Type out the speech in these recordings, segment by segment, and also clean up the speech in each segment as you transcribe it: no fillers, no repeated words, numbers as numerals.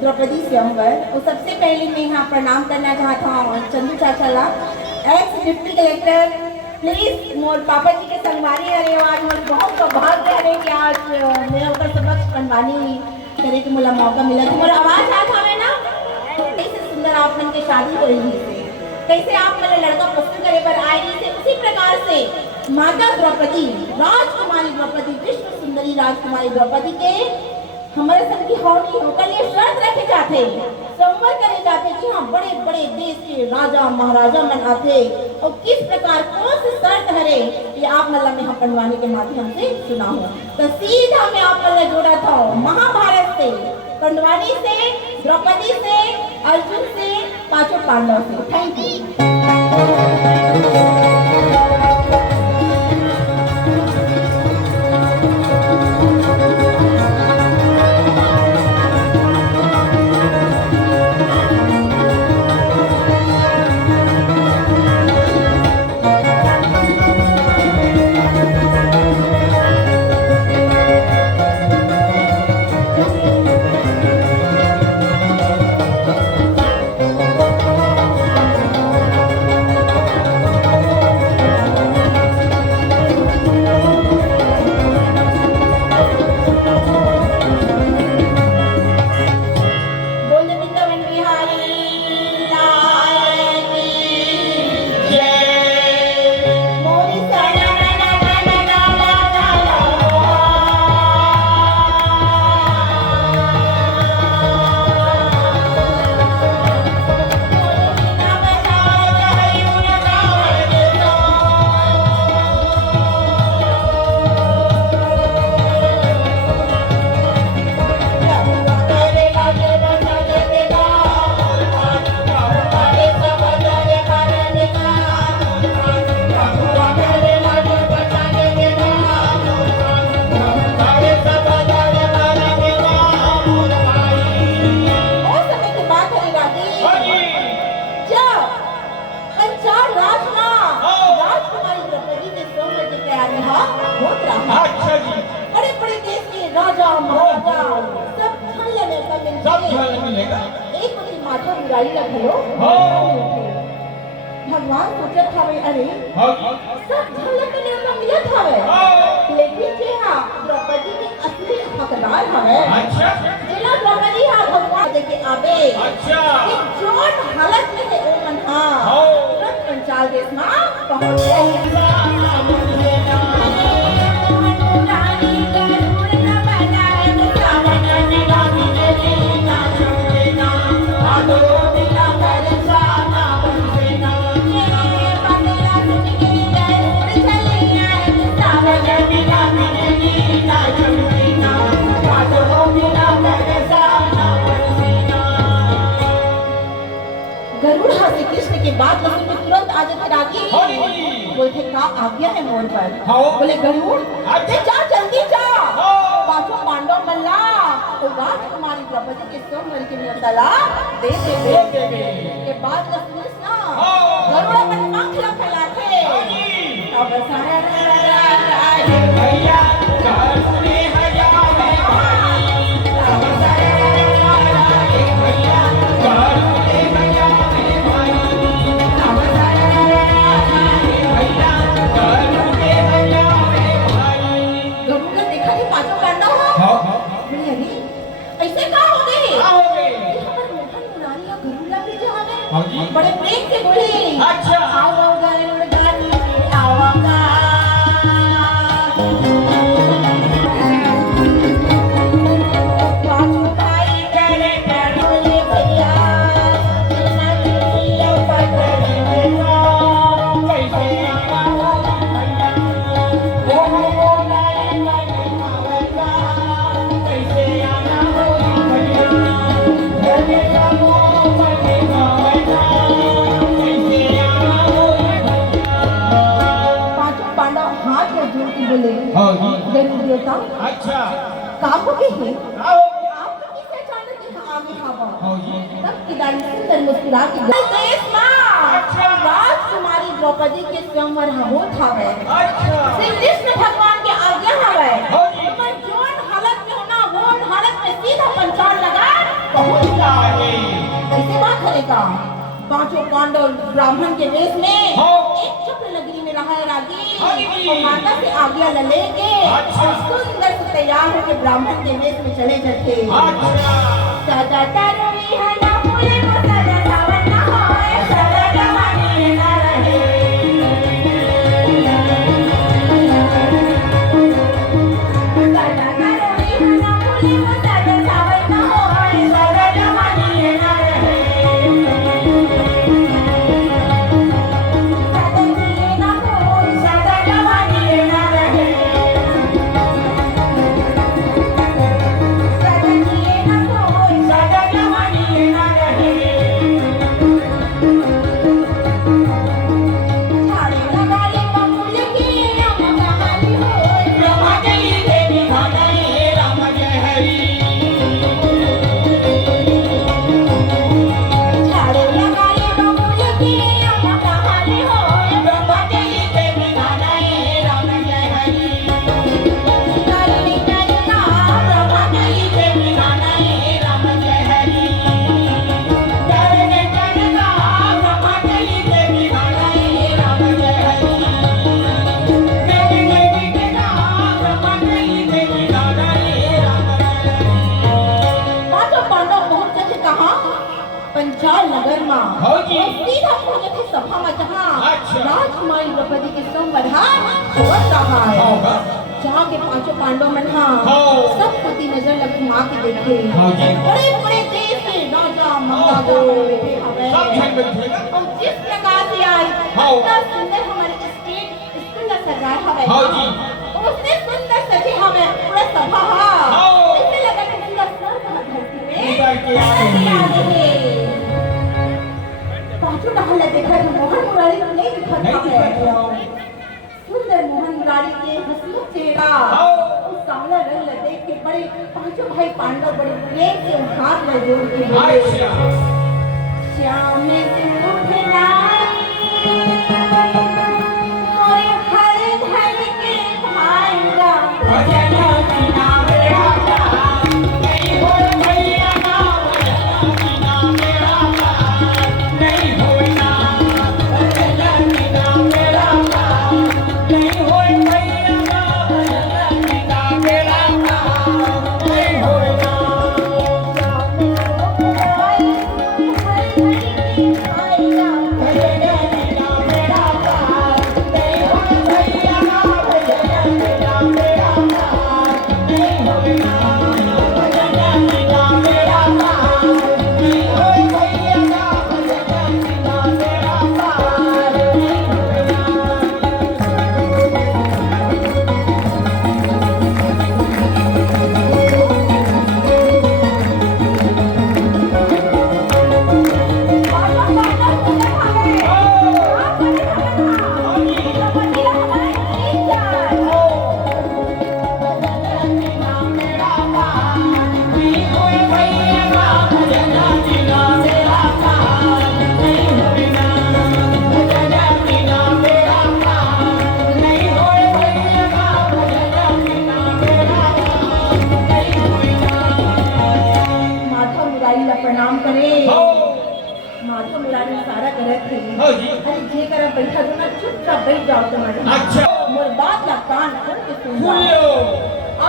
द्रौपदी स्वयंवर। और सबसे पहले मैं यहाँ प्रणाम करना चाहता हूँ चंदू चाचा ला, एक्स डिप्टी कलेक्टर प्लीज मोर पापा जी के संगवारी अरे आज मोर बहुत सौभाग्य है कि आज मेरे ऊपर समक्ष कनवानी करे के मुला मौका मिला। तो मोर आवाज आता है ना, कैसे सुंदर आप मन की शादी हो रही है, कैसे आप मेरे लड़का पसंद करे पर आए रही से, उसी प्रकार से माता द्रौपदी, राजकुमारी द्रौपदी, विश्व सुंदरी राजकुमारी द्रौपदी के हमारे संग की होनी होकर ये शर्त रखे जाते, संवर करे जाते कि हाँ बड़े बड़े देश के राजा महाराजा मन आते और किस प्रकार कौन सी शर्त हरे ये आप मतलब में हम पढ़वाने के माध्यम से सुना हो। तो सीधा मैं आप मतलब जोड़ा था महाभारत से, पंडवानी से, द्रौपदी से, अर्जुन से, पांचों पांडव से। Thank you. भगवान सोचत हवे अरे सब झलक ने तो मिलत हवे, लेकिन जे हा द्रौपदी के असली हकदार हवे, जेला द्रौपदी हा भगवान देके आवे, कि जोन हालत में है ओ मन हा तुरंत पंचाल देश में पहुंच गई। गरुड़ हाथी कृष्ण के बाद लक्ष्मी में तुरंत आ जाते रागी बोलते का आज्ञा है मोर पर। बोले गरुड़ जा जल्दी जा, पांचों पांडव मल्ला तो राजकुमारी द्रौपदी के स्वयंवर के लिए तलाक दे के बाद लक्ष्मी ना गरुड़ अपन पंख फैलाते अब सारा भैया बड़े प्रेम से बोले अच्छा आओगा गाड़ी आओगा पांचों भाई करे बोले भैया नदिया पकड़े कैसे वो नहीं आवेगा कैसे आना हो भैया बोले गरुड़ देवता अच्छा काम हो गई है आप किसे अचानक यहाँ आगे हवा तब किदारी सुंदर मुस्कुरा के देश मां राजकुमारी द्रौपदी के स्वयंवर होत हवे। श्री कृष्ण भगवान के आज्ञा हवे पर जोन हालत में होना वो हालत में सीधा पंचाल लगा पहुंच चाहे। कैसे बात करेगा? पांचों पांडव ब्राह्मण के वेश में हाँ। एक चक्र नगरी में रहा है रागी हाँ जी। और माता से आज्ञा ल लेके अच्छा। और सुंदर से तैयार होकर ब्राह्मण के वेश में चले जाते। अच्छा। सदा तरुणी है ना फूले को सदा सावन ना होए, सदा जवानी ना रहे। सदा तरुणी है ना फूले को सदा सावन ना होए, सदा जवानी ना रहे। सदा जिए ना होए, सदा जवानी ना रहे। सदा जिए ना होए, सदा जवानी ना रहे। झाड़े लगा ले बबूल की हम कहानी होए, ब्रह्मा जय देवी भगवान राम जय हरि। झाड़े लगा ले बबूल की हम कहानी होए। ब्रह्मा जय देवी भगवान राम जय हरि। करनी करना ब्रह्मा जय देवी भगवान राम जय हरि। करने करना ब्रह्मा जय देवी भगवान राम जय हरि। देवी देवी के नाम ब्रह्मा जय देवी भगवान राम जय हरि। पांचों पांडव पहुंचे थे कहाँ? पंचाल नगर में। हाँ जी। और सीधा पहुंचे थे सभा में जहाँ अच्छा। राजकुमारी द्रौपदी के संवर्धान हो रहा है। होगा। जहाँ के पांचों पांडव मन हाँ हाँ। सब पति नजर लग घुमा के देखे। हाँ जी। बड़े बड़े देश के राजा महाराजा बैठे हवे। सब झंड बैठेगा। और जिस प्रकार से आई हाँ। इतना सुंदर हमारे स्टेट सुंदर सजाया हवे। हाँ जी। और उसने सुंदर सजे हवे पूरा सभा हाँ। हाँ। ऐसे लगा कि पूरा स्वर्ग धरती में उतर के आ रहे हैं। आ रहे हैं। पांचों टहल देखा तो मोहन मुरारी नहीं दिखा नहीं था। दिखा था। सुंदर मोहन मुरारी के हंसमुख चेहरा हाँ। उस सांवला रंग देख के बड़े पांचों भाई पांडव बड़े प्रेम से हाथ में जोड़ के बोले, अच्छा। श्याम सुख लाई और हर घर के भाईगा भजन बिना मेरा काम नहीं हो भैया ना। भजन बिना मेरा काम नहीं होना। भजन बिना मेरा काम नहीं हो भैया ना। भजन बिना मेरा काम नहीं होना। भजन बिना मेरा काम नहीं हो भैया ना। भजन बिना मेरा काम नहीं होना। भजन बिना मेरा काम नहीं हो भैया ना। भजन बिना मेरा काम नहीं होना। माथा मुरारी ला प्रणाम करे। माथा मुरारी सारा करत थे। हाँ जी। अरे जे करा बैठा जो ना चुपचाप बैठ जाओ तुम्हारे। अच्छा। मोर बात ला कान खोल के सुन सुन लो। लो।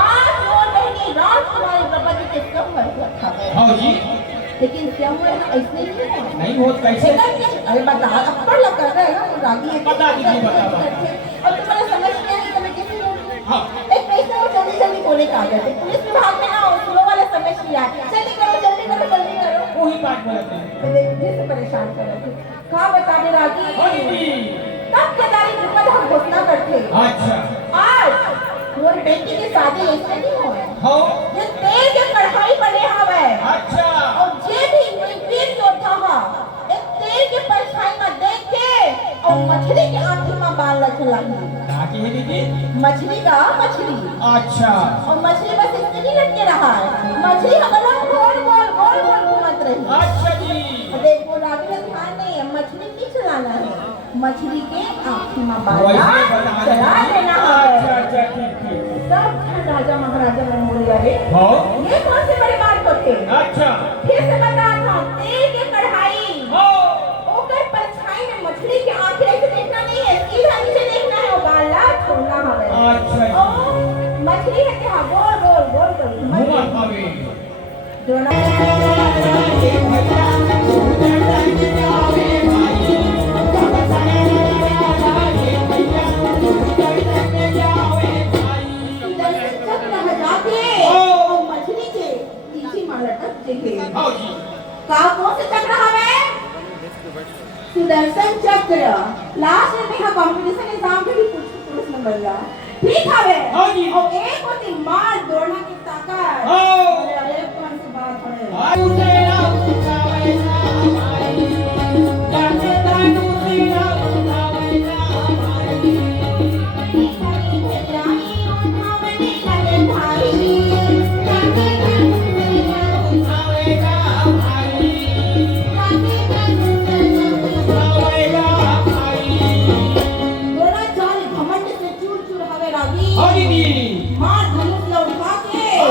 आज मोर बहनी राजकुमारी द्रौपदी के सब पर था। हाँ जी। लेकिन क्या हुआ है ऐसे ही है। नहीं हो कैसे? अरे बता अप्पर लग कर रहे हैं ना रागी है। बता दीजिए, बता। और तुम्हारा समझ नहीं आई तुम्हें किसी ने हाँ। एक पैसे वो जल्दी जल्दी बोले का आ गए थे। पुलिस विभाग में ना स्लो वाला समझ नहीं आया। जल्दी करो जल्दी करो जल्दी करो। वही बात बोलते हैं। तो देखिए से परेशान कर रहे थे। कहाँ बता दे रागी। हाँ जी। तब केदारी द्रुपद हम घोषणा करते। अच्छा। आज मोर बेटी की शादी ऐसे नहीं हो। हाँ। ये तेल के कढ़ाई बने हवे। अच्छा। और जे भी वीर योद्धा हा एक तेल के परछाई में देख के और मछली के आंखी में बाल चला कहाँ की है दीदी? मछली का मछली अच्छा। और मछली बस इससे नहीं लटके रहा है। मछली हमारा गोल गोल गोल गोल घूमत रही। अच्छा जी। देखो रागी का ध्यान नहीं है। मछली नहीं चलाना है। मछली के आंखी में बाल वैसे बता चला देना अच्छा है। अच्छा ठीक ठीक। सब राजा महाराजा मन बोले अरे हाँ। ये कौन से बड़े बात होते। अच्छा। फिर से बता द्रोणा ये भैया सुदर्शन जावे भाई ताबसन राजा ये भैया सुदर्शन जावे भाई सुदर्शन चक्र हजाते और मछली के तीसरी माँ लटकते हैं हाँ जी का कौन से चक्र हवे सुदर्शन चक्र लास्ट में देखा कंपटीशन एग्जाम में भी कुछ प्रश्न बन गया ठीक हवे हाँ जी। और एक होती मार द्रोणा की ताकत हाँ। अरे कौन सी बात है आयु तेरा उठावे ना भाई जाने दानु तेरा उठावे ना भाई उठावे ना भाई उठावे ना भाई द्रोणाचार्य घमंड से चूर-चूर हवे रागी हरि जी मार धनुष ला उठा के ओ।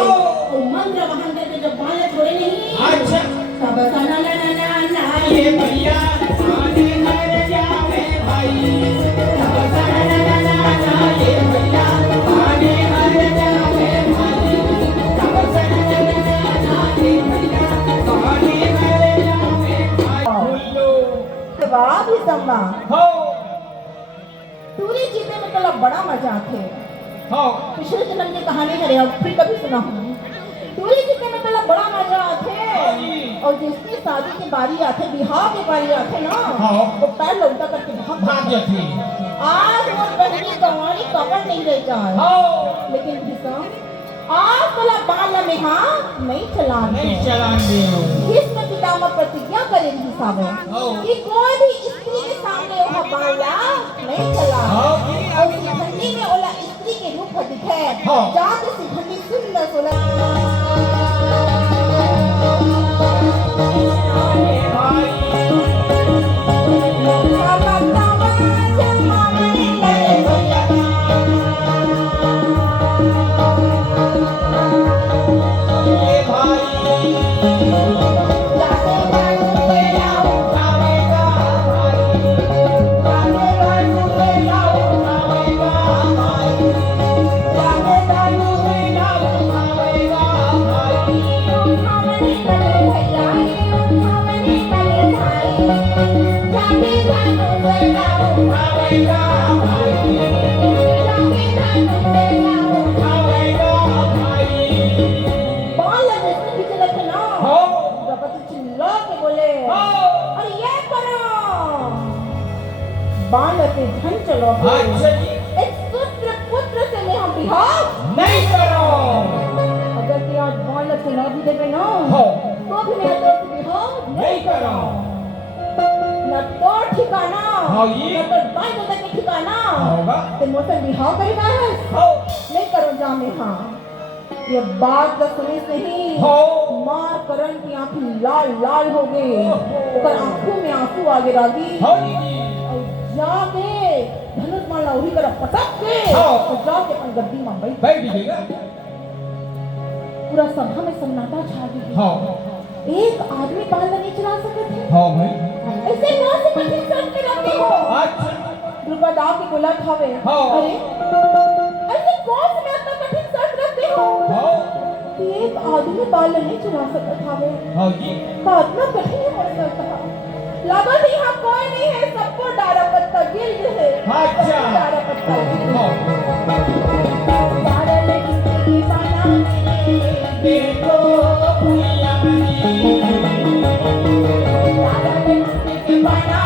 वो मंत्र वहन करके जब बाण छोड़े नहीं अच्छा तब सना ना ना ना ना ये भैया आने मर जावे भाई ताबसन राजा ये भैया आने मर जावे भाई ताबसन राजा ये भैया आने मर जावे भाई बोलो जवाब ही संभा हो टूरी जीते में तो बड़ा मजा आते हो पिछले जन्म की कहानी करे अब फिर कभी सुना हूँ टूरी जीते में तो बड़ा मजा आते और जिसकी शादी की बारी आते बिहार की बारी आते ना हाँ। वो पैर लौटा करके बहुत भाग्य थी आज वो बहनी कवानी कपड़ नहीं रह जाए हो लेकिन भीषम आज वाला बाल में हाँ नहीं चलान नहीं चलान दे भीष्म पितामह प्रतिज्ञा करें हिसाब हाँ। कि कोई भी स्त्री के सामने वह बाला नहीं चला हाँ। और शिखंडी में ओला स्त्री के रूप में दिखे हाँ। जात शिखंडी सुंदर सोला बाल लगे पीछे लगे ना द्रौपदी चिल्ला के बोले अरे ये करो बाल लगे धन चलो एक पुत्र से मैं हम बिहार नहीं करो अगर तेरा बाल लगे ना भी देवे ना हो तो भी मैं तो बिहार नहीं करो न तो ठिकाना हाँ, ये। न तो बाल लगे के ठिकाना होगा ते मोटर बिहार करेगा है हो नहीं करो जा में हाँ ये बात तो सुनी नहीं हो मार करण की आंखें लाल लाल हो गई ऊपर आंखों में आंसू आगे रागी हरि और जाके धनुष माला उड़ी कर पटक के हाँ। और जाके अपन गद्दी में बैठ बैठ जाएगा पूरा सभा में सन्नाटा छा गया हाँ एक आदमी बाल नहीं चला सकते थे हाँ भाई ऐसे कौन से कठिन शर्त पे रहते हो अच्छा द्रुपदा की गुलाब हवे हाँ। अरे ऐसे कौन से में इतना कठिन शर्त रखते हो हाँ कि एक आदमी बाल नहीं चला सकता हवे हाँ जी इतना कठिन हो सकता लागत यहाँ कोई नहीं है सबको डारा पत्ता गिर है अच्छा। डारा पत्ता गिर हाँ डारा लेकिन की पाना देखो भैया डारा लेकिन की पाना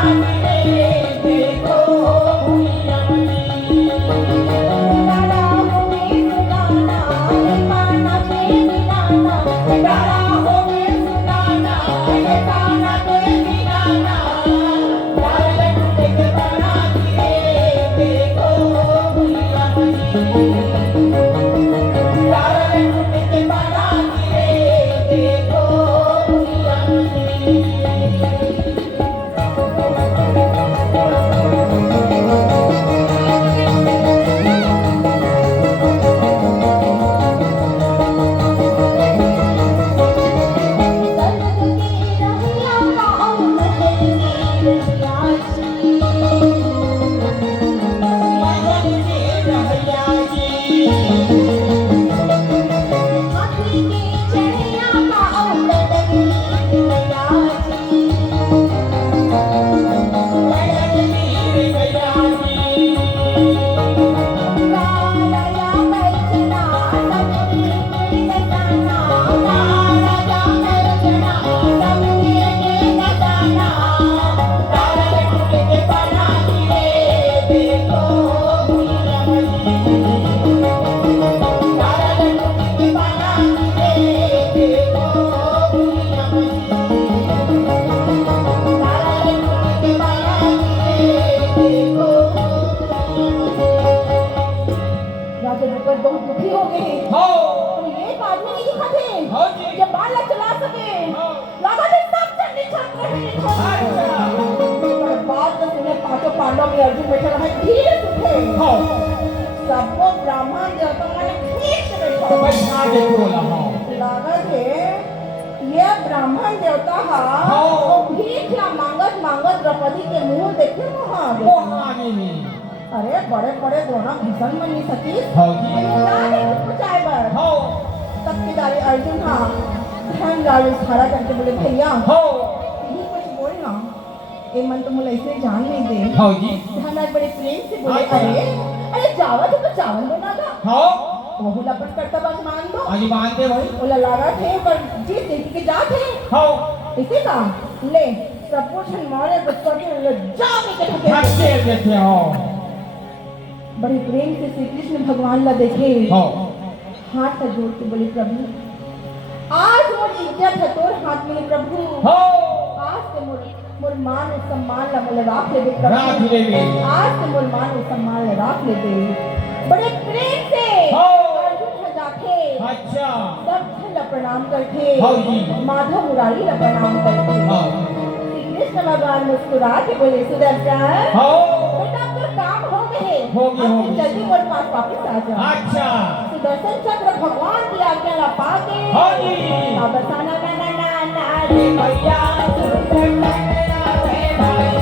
देखो भैया डारा हो में सुनाना पाना पे मिलाना डारा हो में सुनाना पाना पे मिलाना डारा लेकिन की पाना देखो राजा द्रुपद बहुत दुखी हो गए हैं। हो और एक आदमी नहीं दिखा थे हो जी जब बाल चला सके हो लगा थे सब चंडी छत पर बात तो सुने पांचों पांडव में अर्जुन बैठा रहा धीरे से उठे हो सबको ब्राह्मण देवता मैंने ठीक से बैठा बैठा दे बोला हो लगा थे ये ब्राह्मण देवता हा हो भीख ला मांगत मांगत द्रौपदी के मुंह देखे वहां वो आगे में अरे बड़े बड़े दोनों भीषण में नहीं सकी हो जी पूछाए बर हो तब के दारे अर्जुन हाँ ध्यान लाल इशारा करके बोले भैया हो ये कुछ बोल ना ये मन तो मुझे ऐसे जान नहीं दे हो जी ध्यान लाल बड़े प्रेम से बोले अच्छा। अरे अरे जावा तो चावल बना था हो वो लपट करता बस मान दो अजी मानते भाई बोला लगा थे पर जीत देखी के जा थे हो इसे का ले प्रपोषण मारे बच्चों के जा में के ठके हंसते देते हो बड़े प्रेम से श्री कृष्ण भगवान ला देखे हो हाथ का जोड़ के बोले प्रभु आज मोर इज्जत है तोर हाथ में प्रभु हो आज से मोर मान और सम्मान ला मोल राख ले दे राख प्रभु ले बे आज से मोर मान और सम्मान ला राख ले दे बड़े प्रेम से हो अर्जुन है जाके अच्छा सब ला प्रणाम करके हो जी माधव मुरारी ला प्रणाम करके हो श्री कृष्ण भगवान मुस्कुरा के बोले सुदर्शन हो बेटा अब तो काम हो गए हो गए, हो अब गए। जल्दी मोर पास वापस आ जा अच्छा सुदर्शन चक्र भगवान की आज्ञा ला पाके हो जी अब बसाना ना ना ना ना रे भैया सुदर्शन रे भाई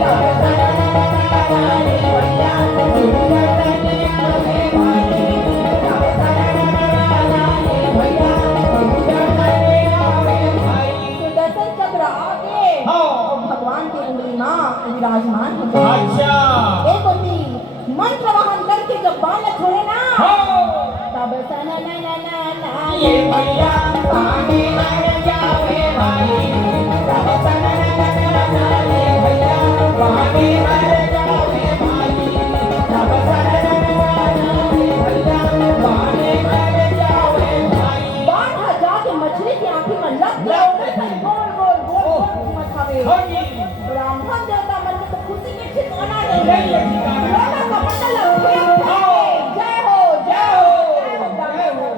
अब बसाना ना ना ना रे भैया सुदर्शन रे भाई अब बसाना ना ना ना रे भैया सुदर्शन रे भाई सुदर्शन चक्र आके हो और भगवान की उंगली मां विराजमान हो गई अच्छा एक होती मंत्र वाहन करके जब बाल छोड़े ना हो तब सना ना ना ना ना ये भैया पानी मर जावे भाई तब सना ना ना ना ये भैया पानी मर जावे भाई तब सना ना ना ये भैया पानी मर जावे भाई बाण हजा के मछली की आंखी में लग गया गोल गोल गोल मचावे हो जी ब्राह्मण देवता मन में तो खुशी के ठिकाना नहीं नहीं है ठिकाना। लोगों का मंडल लग हो। जय हो जय हो जय हो।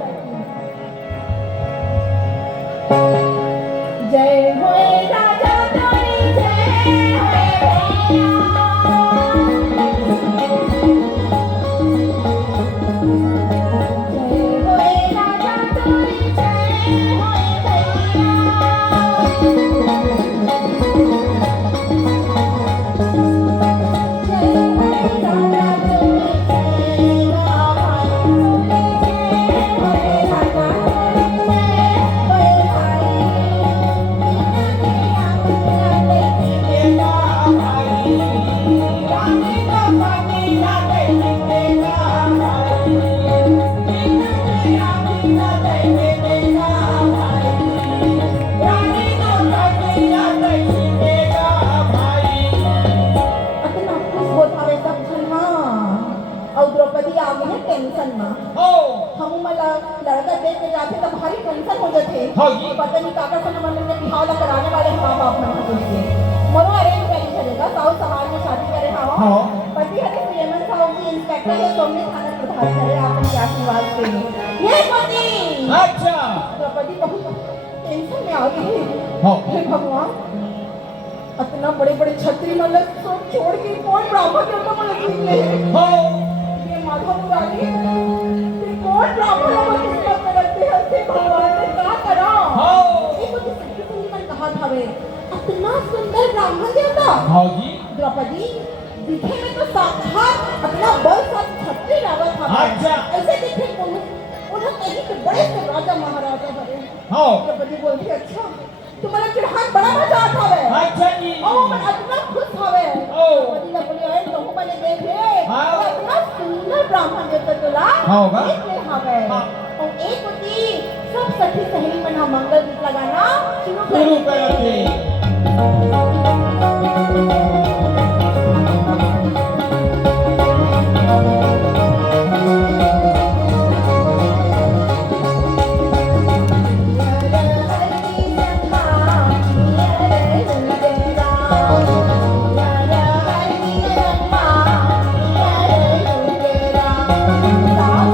जय हो राजा तोरी जय हो जय हो राजा तोरी जय हो अपना खुश होत हवे सब झन हाँ और द्रौपदी आ गई है टेंशन में हो हम मला लड़का देख के जाते तो भारी टेंशन हो जाते हाँ जी। पता नहीं काका से मन में बिहाव ला कराने वाले माँ बाप मन को सोचते मनो अरेंज मैरिज चलेगा साउथ समाज में शादी करे हाँ हाँ। पति हरे सीएमएन साहब जी इंस्पेक्टर है सोमने थाना प्रधान करे आपके आशीर्वाद से ये पति अच्छा द्रौपदी बहुत टेंशन में आ गई हो हे भगवान इतना बड़े बड़े छतरी मतलब सब छोड़ के कौन ब्राह्मण देवता को निकले हो ये माधव मुरारी ये कौन ब्राह्मण को किस्मत में रखते हैं से भगवान ने क्या करा हो एक तो सच्ची सुनी मन कहा था वे इतना सुंदर ब्राह्मण देवता हो जी द्रौपदी दिखे में तो साक्षात अपना बल साथ छतरी रावत था अच्छा। ऐसे दिखे उन्हें कहीं के बड़े से राजा महाराजा भरे हो द्रौपदी बोलती अच्छा तुम्हारा चिढ़ान बड़ा मजा आता है अच्छा जी ओ मैं इतना खुश हवे ओ। द्रौपदी ने बोली अरे तुम मैंने देख रे हाँ। और इतना सुंदर ब्राह्मण देवता तुला होगा। देख ले हवे हाँ। और एक होती सब सखी सहेली में ना मंगल गीत लगाना शुरू शुरू कर करते Thank you.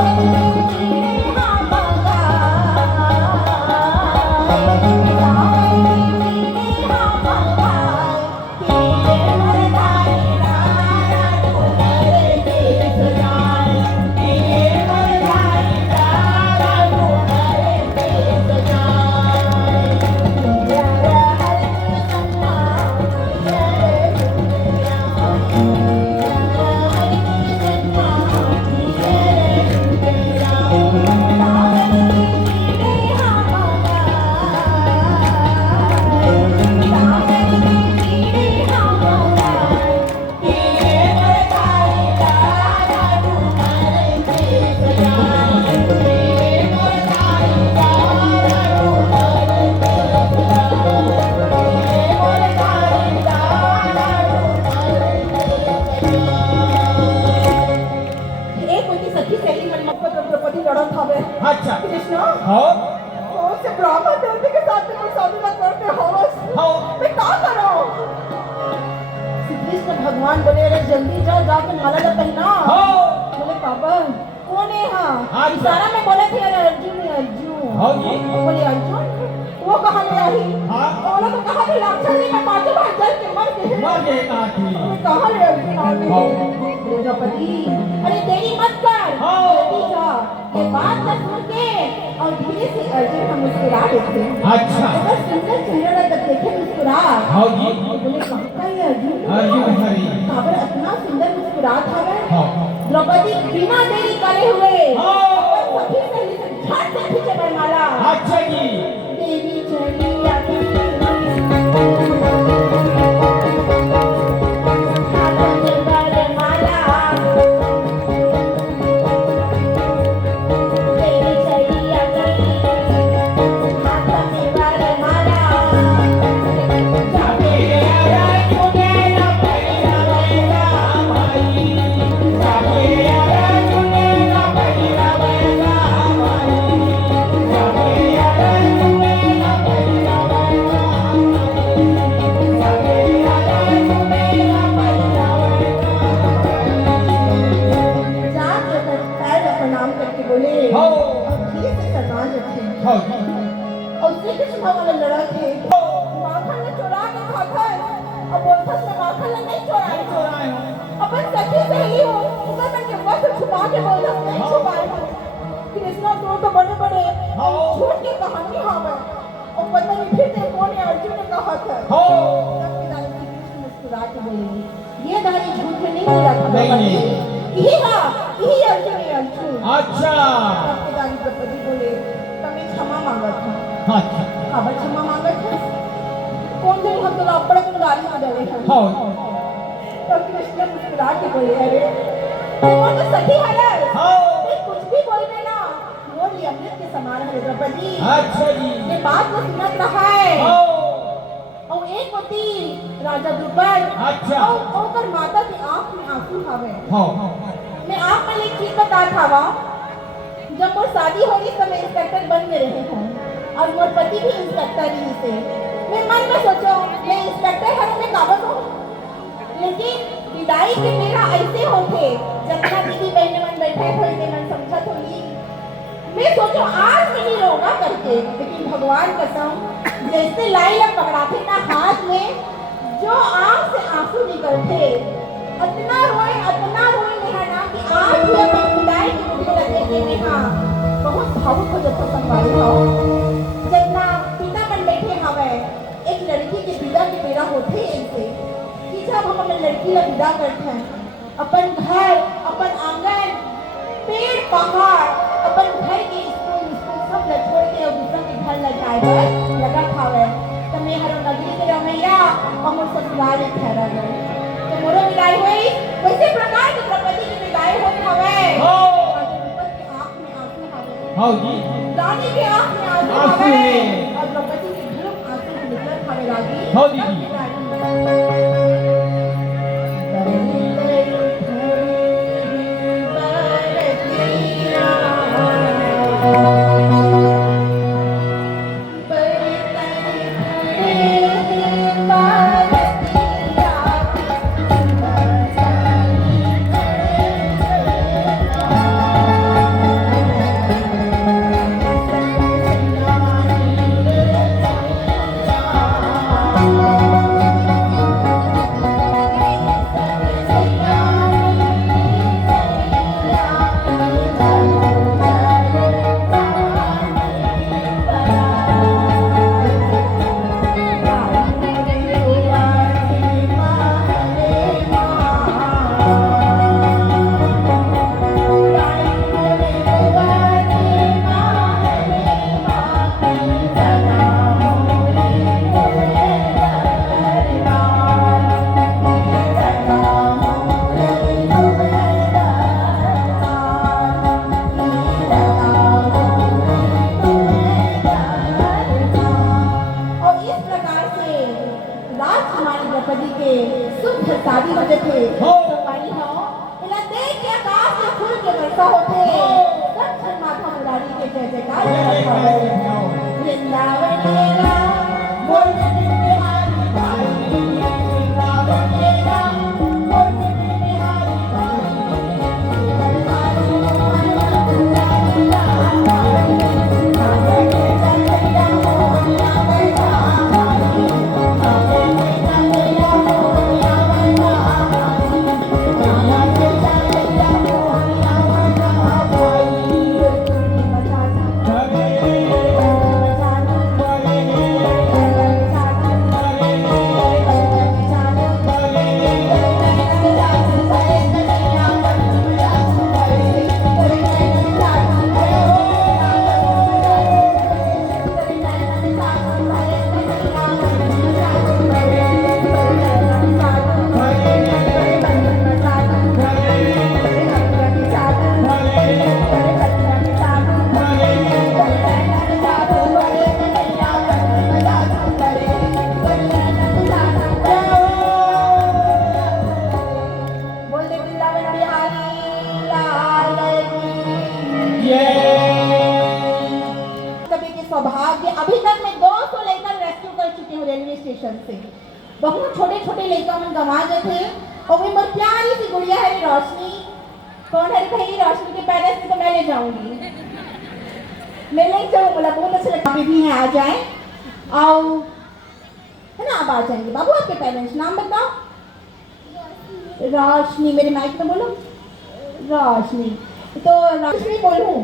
अच्छा कृष्णा हो कौन से ब्राह्मण देवते के साथ तुम शादी मत करते हो हो मैं क्या करूं? श्री कृष्ण भगवान बोले अरे जल्दी जाओ जाके माला ला पहना। हो बोले पापा कौन है हाँ? अच्छा। इशारा में बोले थे अरे अर्जुन है अर्जुन। हो जी बोले अर्जुन वो कहाँ ले आई? हाँ बोला तो कहा कि राक्षस जी में पांचों भाई जल के मर गए। मर गए कहाँ थी बोले कहाँ ले अर्जुन आ गए? हाँ। बोले द्रौपदी अरे देरी मत कर हाँ। जल्दी जा। ये बात न सुन के और धीरे से अर्जुन हम मुस्कुरा देते। अच्छा अगर सुंदर चेहरा जब देखे मुस्कुरा हो जी बोले कहाँ का ये अर्जुन? अर्जुन हरी काबर इतना सुंदर मुस्कुरात हवे। हो द्रौपदी बिना देरी करे हुए हाँ। सखी सहेली से झट से पीछे बरमाला। अच्छा जी देवी चली आती हाथों में बरमाला। देवी चली आती हाथों में बरमाला। जाके अर्जुने न पहिरावेला माई जाके अर्जुने न पहिरावेला माई जाके अर्जुने न पहिरावेला माई जाके अर्जुने न पहिरावेला जाके पैर में प्रणाम करके बोले हो। और धीरे से सम्मान रखे। हो और श्री कृष्ण भगवान लड़ा थे माखन ने चुरा के खाता है और बोलता है माखन ने नहीं चुराया। चोराए हो अपन सखी सहेली हो उसे बन के वस्त्र छुपा के बोलता नहीं छुपाए हो। कृष्णा तो बड़े बड़े झूठ की कहानी हवे और पता नहीं फिर से कौन है अर्जुन ने कहा था। हो तब पिता ने श्री कृष्ण मुस्कुरा के बोले ये दानी झूठ में नहीं बोला था नहीं, द्रौपदी। यही अर्जुन है अर्जुन। अच्छा तब पिता ने द्रौपदी बोले तमें क्षमा मांगा था। अच्छा अब क्षमा मांगा था कौन दिन हम तो अपने को गाली में डरे हैं। हो तब कृष्ण मुस्कुरा के बोले अरे तुम तो सखी है हो कुछ भी बोलने ना वो अमृत के समान है द्रौपदी। अच्छा जी ये बात तो सुनत रहा है हो और एक होती राजा द्रुपद अच्छा। और ओकर माता की आंख में आंसू हवे। हो मैं आप में एक चीज बता था वा जब मोर शादी हो रही तो मैं इंस्पेक्टर बन में रहे हैं और मोर पति भी इंस्पेक्टर ही से। मैं मन में सोचो मैं इंस्पेक्टर हर में काबू हूँ लेकिन विदाई के मेरा ऐसे होते जब दीदी बहने मन बैठे थे मैं मन समझत होगी। मैं सोचो आज मिली रोगा करके लेकिन भगवान कसम जैसे लाई लग पकड़ाते ना हाथ में जो आंख से आंसू निकलते इतना रोए नेहा ना कि आज भी अपन विदाई की मुझे लगे कि नेहा बहुत भावुक हो जाता संभाल हो। जितना पिता मन बैठे हवे एक लड़की के विदा के बेरा होते ऐसे कि जब हम अपन लड़की ला विदा करते हैं अपन घर अपन आंगन पेड़ पहाड़ अपन घर के स्कूल सब ल छोड़ के और दूसरा के घर ल जाए लगा खावे तो मैं हर नगरी के रमैया और मोर ससुराल ठहरा गए तो मोरो विदाई हुई वैसे प्रकार की द्रौपदी की विदाई होत हवे। हो द्रौपदी की आंख में आंसू हवे हो जी रानी की आंख में आंसू आंसू हवे है। और द्रौपदी की धर्म आंसू निकलत हवे लागी। हो दीदी Thank you. से बहुत छोटे छोटे लड़का मन गंवा जाते और वे मोर प्यारी सी गुड़िया है रोशनी। कौन है भाई रोशनी के पेरेंट्स तो मैं ले जाऊंगी, मैं ले जाऊँ, बोला बहुत अच्छा लगता भी है, आ जाए आओ है ना, आप आ जाएंगे। बाबू आपके पेरेंट्स नाम बताओ। रोशनी, मेरे माइक में बोलो रोशनी। तो रोशनी बोलूँ